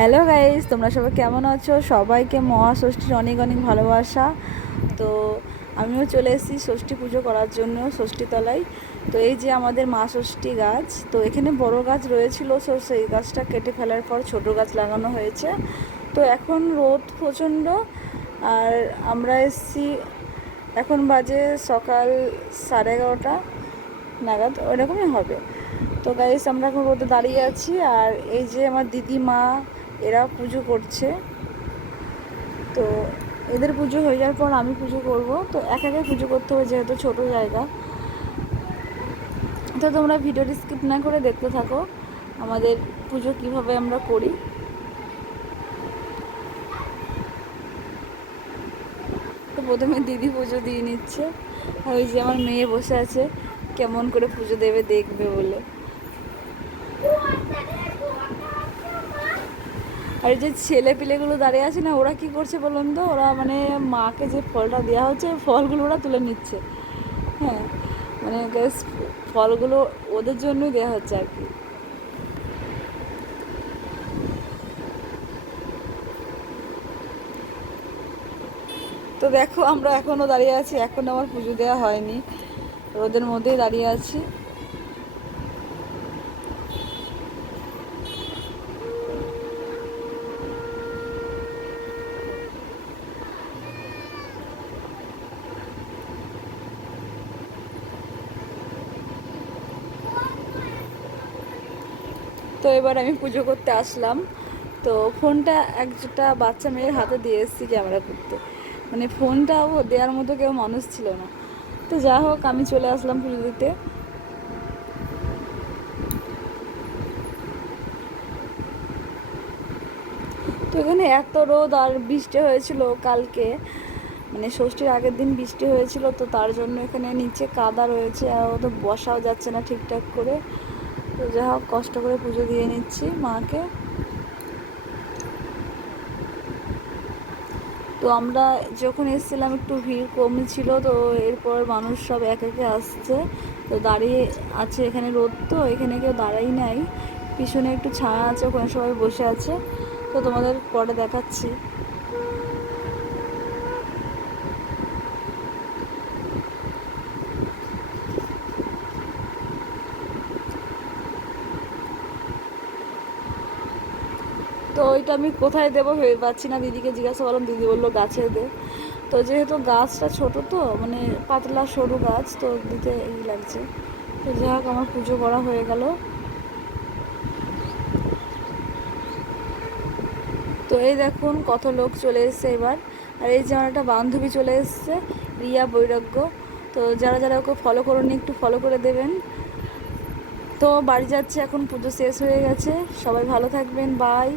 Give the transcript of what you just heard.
Hello guys, তোমরা সবাই কেমন আছো? সবাইকে মহাষষ্ঠীর অনেক অনেক ভালোবাসা। তো আমিও চলে এসেছি ষষ্ঠী পুজো করার জন্য ষষ্ঠীতলায়। তো এই যে আমাদের মা ষষ্ঠী গাছ, তো এখানে বড় গাছ রয়েছিল, তো সেই গাছটা কেটে ফেলার পর ছোট গাছ লাগানো হয়েছে। তো এখন রোদ প্রচণ্ড, আর আমরা এসেছি, এখন বাজে সকাল সাড়ে এগারোটা নাগাদ, ওরকমই হবে। তো গাইস, আমরা এখন রোদে দাঁড়িয়ে আছি, আর এই যে আমার দিদি মা এরা পুজো করছে। তো এদের পুজো হয়ে যাওয়ার পর আমি পুজো করব। তো এক একে পুজো করতে হবে যেহেতু ছোট জায়গা। তো তোমরা ভিডিওটি স্কিপ না করে দেখতে থাকো, আমাদের পুজো কীভাবে আমরা করি। তো প্রথমে দিদি পুজো দিয়ে নিচ্ছে। আর ওই যে আমার মেয়ে বসে আছে, কেমন করে পুজো দেবে দেখবে বলে। আর যে ছেলে পিলেগুলো দাঁড়িয়ে আছে না, ওরা কি করছে বলুন তো? ওরা মানে মাকে যে ফলটা দেওয়া হচ্ছে ফলগুলো ওরা তুলে নিচ্ছে। হ্যাঁ মানে ফলগুলো ওদের জন্যই দেওয়া হচ্ছে আর কি। তো দেখো আমরা এখনও দাঁড়িয়ে আছি, এখন আমার পুজো দেওয়া হয়নি। রোদের মধ্যেই দাঁড়িয়ে আছি। তো এবার আমি পুজো করতে আসলাম। তো ফোনটা একটা বাচ্চা মেয়ের হাতে দিয়ে এসেছি ক্যামেরা করতে। মানে ফোনটাও দেওয়ার মতো কেউ মানুষ ছিল না। তো যা হোক, আমি চলে আসলাম পুজো দিতে। তো এখানে এত রোদ আর বৃষ্টি হয়েছিল কালকে। মানে ষষ্ঠীর আগের দিন বৃষ্টি হয়েছিল, তো তার জন্য এখানে নিচে কাদা রয়েছে আর ও তো বসাও যাচ্ছে না ঠিকঠাক করে। তো যা হোক, কষ্ট করে পুজো দিয়ে নিচ্ছি মাকে। তো আমরা যখন এসেছিলাম, একটু ভিড় কম ছিল, তো এরপর মানুষ সব এক একে আসছে। তো দাঁড়িয়ে আছে এখানে রোদ তো, এখানে কেউ দাঁড়াই নাই। পিছনে একটু ছায়া আছে, ওখানে সবাই বসে আছে। তো তোমাদের পরে দেখাচ্ছি। তো ওইটা আমি কোথায় দেবো ভেবে পাচ্ছি না। দিদিকে জিজ্ঞাসা করলাম, দিদি বলল, গাছে দে। তো যেহেতু গাছটা ছোট তো মানে পাতলা সরু গাছ, তো দিতে ই লাগছে। তো যাই হোক, আমার পুজো করা হয়ে গেল। তো এই দেখুন, কত লোক চলে এসছে এবার। আর এই যে আমার একটা বান্ধবী চলে এসছে, রিয়া বৈরাগ্য। তো যারা যারা ওকে ফলো করুন, একটু ফলো করে দেবেন। তো বাড়ি যাচ্ছে, এখন পুজো শেষ হয়ে গেছে। সবাই ভালো থাকবেন বাই